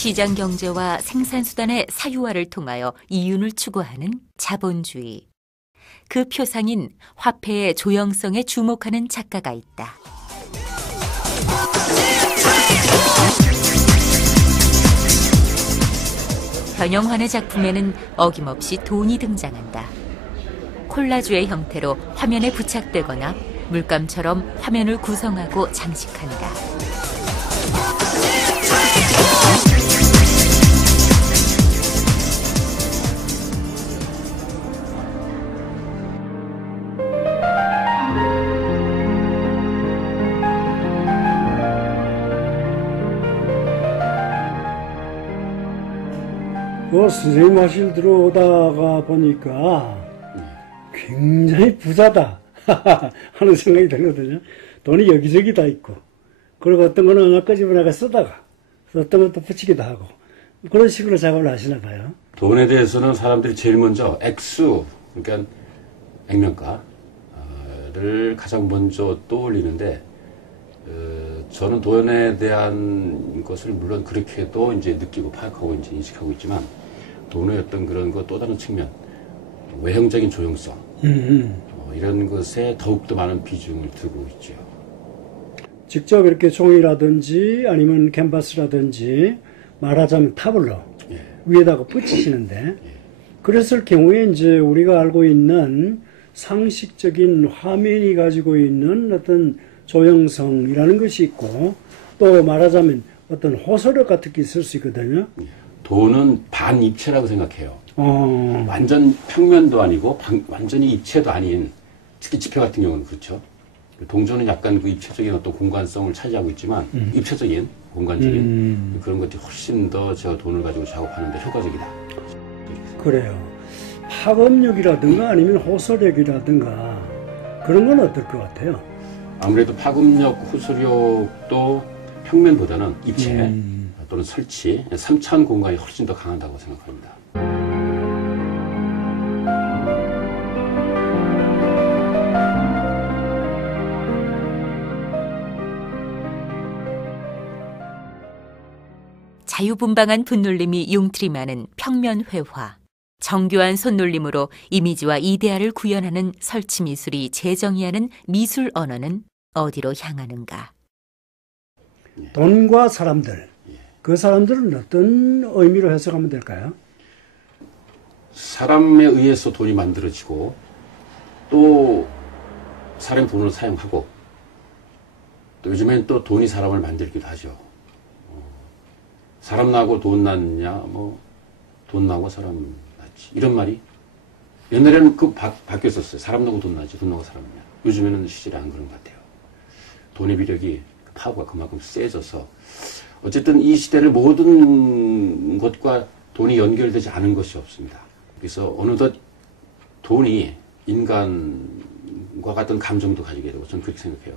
시장 경제와 생산수단의 사유화를 통하여 이윤을 추구하는 자본주의. 그 표상인 화폐의 조형성에 주목하는 작가가 있다. 변형환의 작품에는 어김없이 돈이 등장한다. 콜라주의 형태로 화면에 부착되거나 물감처럼 화면을 구성하고 장식한다. 선생님 말씀 들어오다가 보니까 굉장히 부자다 하는 생각이 들거든요. 돈이 여기저기 다 있고, 그리고 어떤 거는 얼마 끄집어내가 쓰다가 어떤 것도 붙이기도 하고, 그런 식으로 작업을 하시나 봐요. 돈에 대해서는 사람들이 제일 먼저 액수, 그러니까 액면가를 가장 먼저 떠올리는데, 저는 돈에 대한 것을 물론 그렇게도 이제 느끼고 파악하고 이제 인식하고 있지만, 돈의 어떤 그런 거 또 다른 측면, 외형적인 조형성, 이런 것에 더욱더 많은 비중을 두고 있죠. 직접 이렇게 종이라든지 아니면 캔버스라든지 말하자면 타블로 위에다가 붙이시는데, 그랬을 경우에 이제 우리가 알고 있는 상식적인 화면이 가지고 있는 어떤 조형성이라는 것이 있고, 또 말하자면 어떤 호소력 같은 게 있을 수 있거든요. 돈은 반입체라고 생각해요. 완전 평면도 아니고 완전히 입체도 아닌, 특히 지폐 같은 경우는 그렇죠. 동전은 약간 그 입체적인 어떤 공간성을 차지하고 있지만 입체적인 공간적인 그런 것들이 훨씬 더 제가 돈을 가지고 작업하는데 효과적이다. 그래요. 파급력이라든가 아니면 호소력이라든가 그런 건 어떨 것 같아요? 아무래도 파급력, 호소력도 평면보다는 입체 또는 설치, 3차원 공간이 훨씬 더 강하다고 생각합니다. 자유분방한 분놀림이 융틀이 많은 평면회화. 정교한 손놀림으로 이미지와 이데아를 구현하는 설치 미술이 재정의하는 미술 언어는 어디로 향하는가? 돈과 사람들, 그 사람들은 어떤 의미로 해석하면 될까요? 사람에 의해서 돈이 만들어지고 또 사람이 돈을 사용하고 또 요즘엔 또 돈이 사람을 만들기도 하죠. 사람 나고 돈 났냐, 뭐 돈 나고 사람 났지, 이런 말이 옛날에는 바뀌었었어요. 사람 나고 돈 나지, 돈 나고 사람 났냐. 요즘에는 실제로 안 그런 것 같아요. 돈의 비력이, 파워가 그만큼 세져서 어쨌든 이 시대를 모든 것과 돈이 연결되지 않은 것이 없습니다. 그래서 어느덧 돈이 인간과 같은 감정도 가지게 되고, 저는 그렇게 생각해요.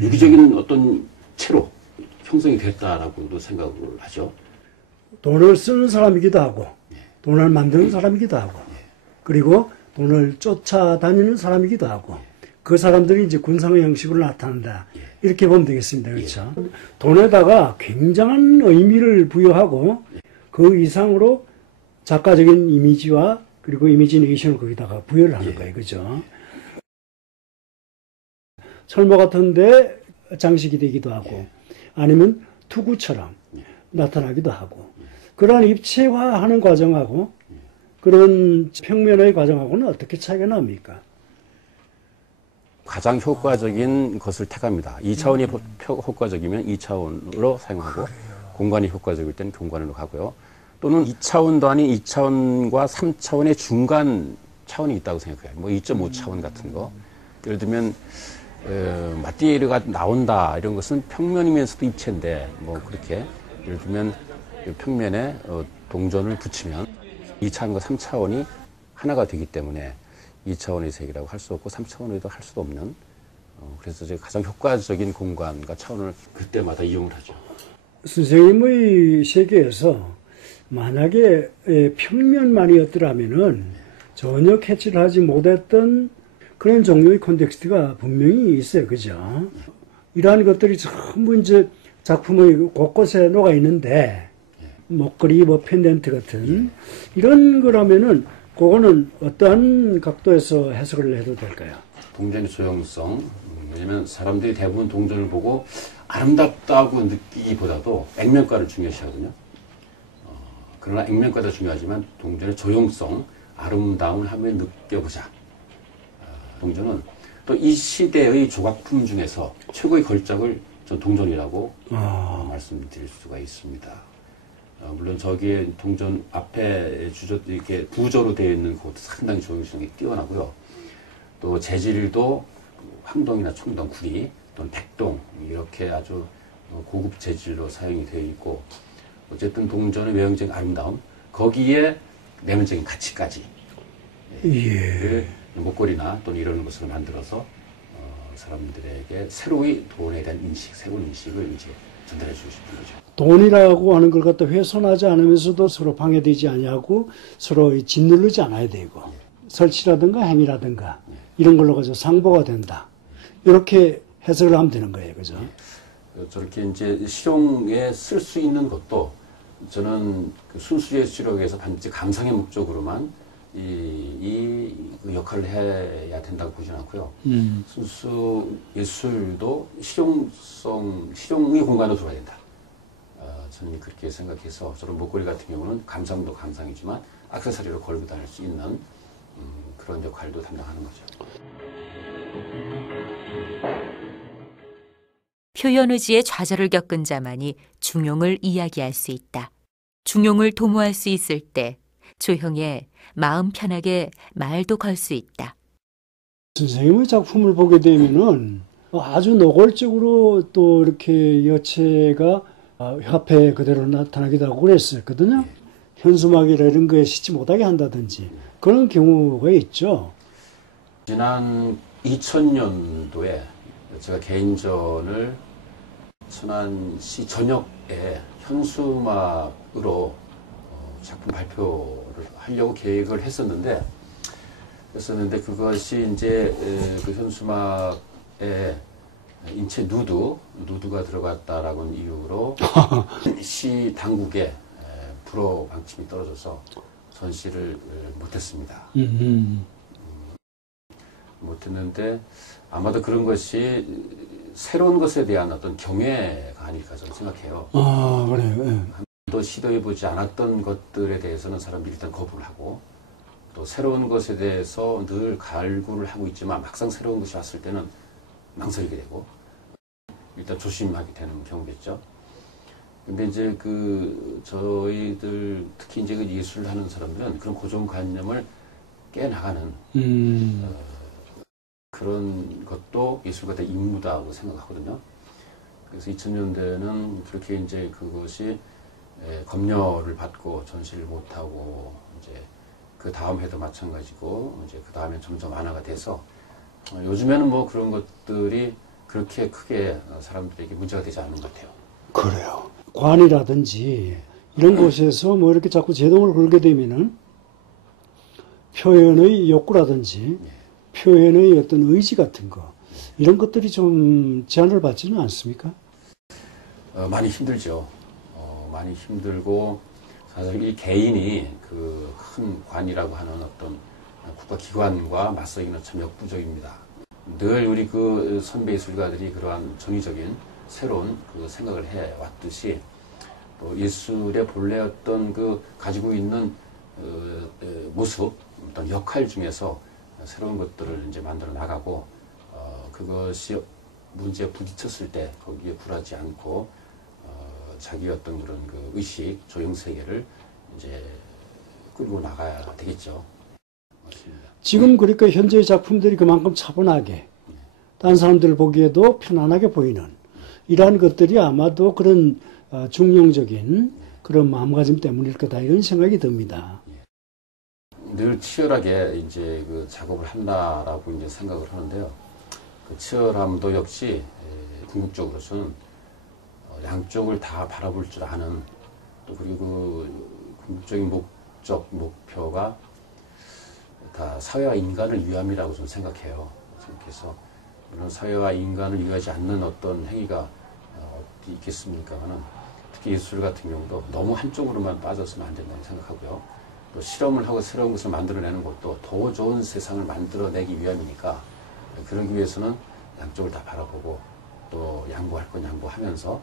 유기적인 어떤 채로 형성이 됐다라고도 생각을 하죠. 돈을 쓰는 사람이기도 하고, 돈을 만드는 사람이기도 하고, 그리고 돈을 쫓아다니는 사람이기도 하고, 그 사람들이 이제 군상의 형식으로 나타난다. 이렇게 보면 되겠습니다. 그렇죠? 돈에다가 굉장한 의미를 부여하고, 그 이상으로 작가적인 이미지와 그리고 이미지네이션을 거기다가 부여를 하는 거예요. 그죠? 철모 같은데 장식이 되기도 하고, 아니면 투구처럼 나타나기도 하고, 그러한 입체화하는 과정하고 그런 평면의 과정하고는 어떻게 차이가 납니까? 가장 효과적인 것을 택합니다. 2차원이 효과적이면 2차원으로 사용하고, 공간이 효과적일 때는 공간으로 가고요. 또는 2차원도 아닌 2차원과 3차원의 중간 차원이 있다고 생각해요. 뭐 2.5차원 같은 거. 예를 들면 마띠에르가 나온다 이런 것은 평면이면서도 입체인데, 뭐 그렇게 예를 들면 평면에 동전을 붙이면 2차원과 3차원이 하나가 되기 때문에 2차원의 세계라고 할 수 없고 3차원에도 할 수도 없는, 그래서 제가 가장 효과적인 공간과 차원을 그때마다 이용을 하죠. 선생님의 세계에서 만약에 평면만이었더라면은 전혀 캐치를 하지 못했던 그런 종류의 콘텍스트가 분명히 있어요. 그죠? 이러한 것들이 전부 이제 작품의 곳곳에 녹아 있는데, 목걸이, 뭐 펜던트 같은 이런 거라면은 그거는 어떠한 각도에서 해석을 해도 될까요? 동전의 조형성. 왜냐면 사람들이 대부분 동전을 보고 아름답다고 느끼기보다도 액면가를 중요시하거든요. 그러나 액면가도 중요하지만 동전의 조형성, 아름다움을 한번 느껴보자. 동전은 또 이 시대의 조각품 중에서 최고의 걸작을 전 동전이라고 말씀드릴 수가 있습니다. 물론 저기에 동전 앞에 이렇게 부저로 되어 있는 그것도 상당히 조형성이 뛰어나고요. 또 재질도 황동이나 청동, 구리 또는 백동 이렇게 아주 고급 재질로 사용이 되어 있고 어쨌든 동전의 외형적인 아름다움 거기에 내면적인 가치까지 목걸이나 또는 이런 것을 만들어서 사람들에게 새로이 돈에 대한 인식, 새로운 인식을 이제 전달해 주고 싶은 거죠. 돈이라고 하는 걸 갖다 훼손하지 않으면서도 서로 방해되지 아니하고 서로 짓누르지 않아야 되고 설치라든가 행위라든가 이런 걸로 가지고 상보가 된다. 이렇게 해석을 하면 되는 거예요. 그죠? 저렇게 이제 실용에 쓸 수 있는 것도 저는 그 순수 예술학에서 단지 감상의 목적으로만 이 역할을 해야 된다고 보지는 않고요. 순수 예술도 실용의 공간으로 들어야 된다. 저는 그렇게 생각해서 저런 목걸이 같은 경우는 감상도 감상이지만 액세서리로 걸고 다닐 수 있는 그런 역할도 담당하는 거죠. 표현 의지의 좌절을 겪은 자만이 중용을 이야기할 수 있다. 중용을 도모할 수 있을 때 조형에 마음 편하게 말도 걸 수 있다. 선생님의 작품을 보게 되면은 아주 노골적으로 또 이렇게 여체가 화폐에 그대로 나타나기도 하고 그랬었거든요. 현수막이나 이런 거에 싣지 못하게 한다든지 그런 경우가 있죠. 지난 2000년도에 제가 개인전을 천안시 전역에 현수막으로 작품 발표를 하려고 계획을 했었는데 그것이 이제 그 현수막에 인체 누드가 들어갔다라는 이유로 시 당국에 불허 방침이 떨어져서 전시를 못했습니다. 못했는데 아마도 그런 것이 새로운 것에 대한 어떤 경외가 아닐까 저는 생각해요. 아, 그래요. 또 시도해보지 않았던 것들에 대해서는 사람들이 일단 거부를 하고 또 새로운 것에 대해서 늘 갈구를 하고 있지만 막상 새로운 것이 왔을 때는 망설이게 되고 일단 조심하게 되는 경우겠죠. 근데 이제 저희들 특히 이제 그 예술을 하는 사람들은 그런 고정관념을 깨나가는 그런 것도 예술가 의 임무다고 생각하거든요. 그래서 2000년대는 그렇게 이제 그것이 검열을 받고 전시를 못하고 이제 그 다음 해도 마찬가지고 이제 그 다음에 점점 완화가 돼서 요즘에는 뭐 그런 것들이 그렇게 크게 사람들에게 문제가 되지 않는 것 같아요. 그래요. 관이라든지 이런 곳에서 뭐 이렇게 자꾸 제동을 걸게 되면은 표현의 욕구라든지 표현의 어떤 의지 같은 거 이런 것들이 좀 제한을 받지는 않습니까? 많이 힘들죠. 많이 힘들고 사실 이 개인이 그 큰 관이라고 하는 어떤 국가기관과 맞서기는 참 역부족입니다. 늘 우리 그 선배 예술가들이 그러한 정의적인 새로운 그 생각을 해왔듯이 또 예술의 본래 어떤 그 가지고 있는 모습, 어떤 역할 중에서 새로운 것들을 이제 만들어 나가고 그것이 문제에 부딪혔을 때 거기에 굴하지 않고 자기 어떤 그런 그 의식, 조형 세계를 이제 끌고 나가야 되겠죠. 맞습니다. 지금 그러니까 현재의 작품들이 그만큼 차분하게 다른 사람들 보기에도 편안하게 보이는 이러한 것들이 아마도 그런 중용적인 그런 마음가짐 때문일 거다 이런 생각이 듭니다. 늘 치열하게 이제 그 작업을 한다라고 이제 생각을 하는데요. 그 치열함도 역시 궁극적으로서는 양쪽을 다 바라볼 줄 아는 또 그리고 궁극적인 목표가 다 사회와 인간을 위함이라고 저는 생각해요. 그래서 물론 사회와 인간을 위하지 않는 어떤 행위가 어디 있겠습니까만은 특히 예술 같은 경우도 너무 한쪽으로만 빠져서는 안 된다고 생각하고요. 또 실험을 하고 새로운 것을 만들어내는 것도 더 좋은 세상을 만들어내기 위함이니까 그러기 위해서는 양쪽을 다 바라보고 또 양보할 건 양보하면서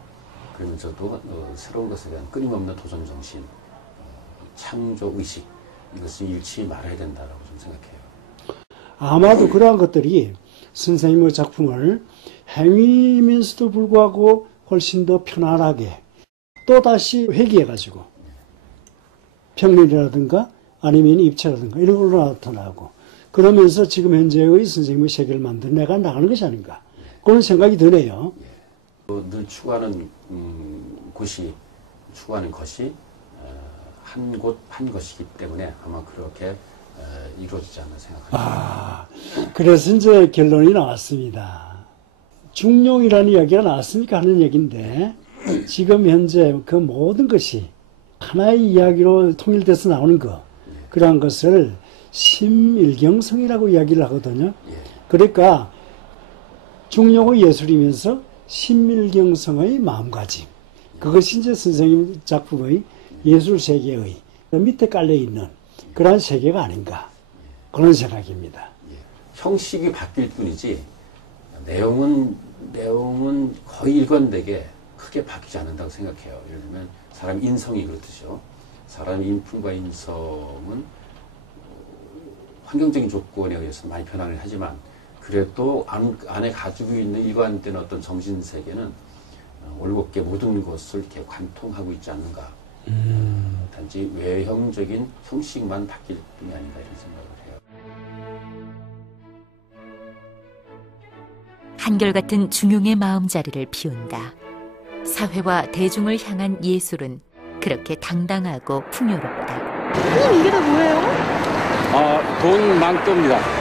그러면서도 새로운 것에 대한 끊임없는 도전 정신, 창조 의식 이것을 잃지 말아야 된다라고 좀 생각해요. 아마도 그러한 것들이 선생님의 작품을 행위면서도 불구하고 훨씬 더 편안하게 또다시 회귀해가지고 평면이라든가 아니면 입체라든가 이런 걸로 나타나고 그러면서 지금 현재의 선생님의 세계를 만들어내가 나가는 것이 아닌가 그런 생각이 드네요. 늘 추구하는 추구하는 것이 한 곳 한 것이기 때문에 아마 그렇게 이루어지지 않나 생각합니다. 그래서 이제 결론이 나왔습니다. 중용이라는 이야기가 나왔으니까 하는 얘기인데 지금 현재 그 모든 것이 하나의 이야기로 통일돼서 나오는 것 그러한 것을 심일경성이라고 이야기를 하거든요. 그러니까 중용의 예술이면서 심일경성의 마음가짐 그것이 이제 선생님 작품의 예술 세계의 밑에 깔려있는 그러한 세계가 아닌가 그런 생각입니다. 형식이 바뀔 뿐이지 내용은 거의 일관되게 크게 바뀌지 않는다고 생각해요. 예를 들면 사람 인성이 그렇듯이요. 사람의 인품과 인성은 환경적인 조건에 의해서 많이 변화를 하지만 그래도 안에 가지고 있는 일관된 어떤 정신세계는 올곧게 모든 것을 이렇게 관통하고 있지 않는가. 단지 외형적인 형식만 바뀔 뿐이 아닌가 이런 생각을 해요. 한결같은 중용의 마음자리를 비운다. 사회와 대중을 향한 예술은 그렇게 당당하고 풍요롭다. 이게 다 뭐예요? 돈 망토입니다.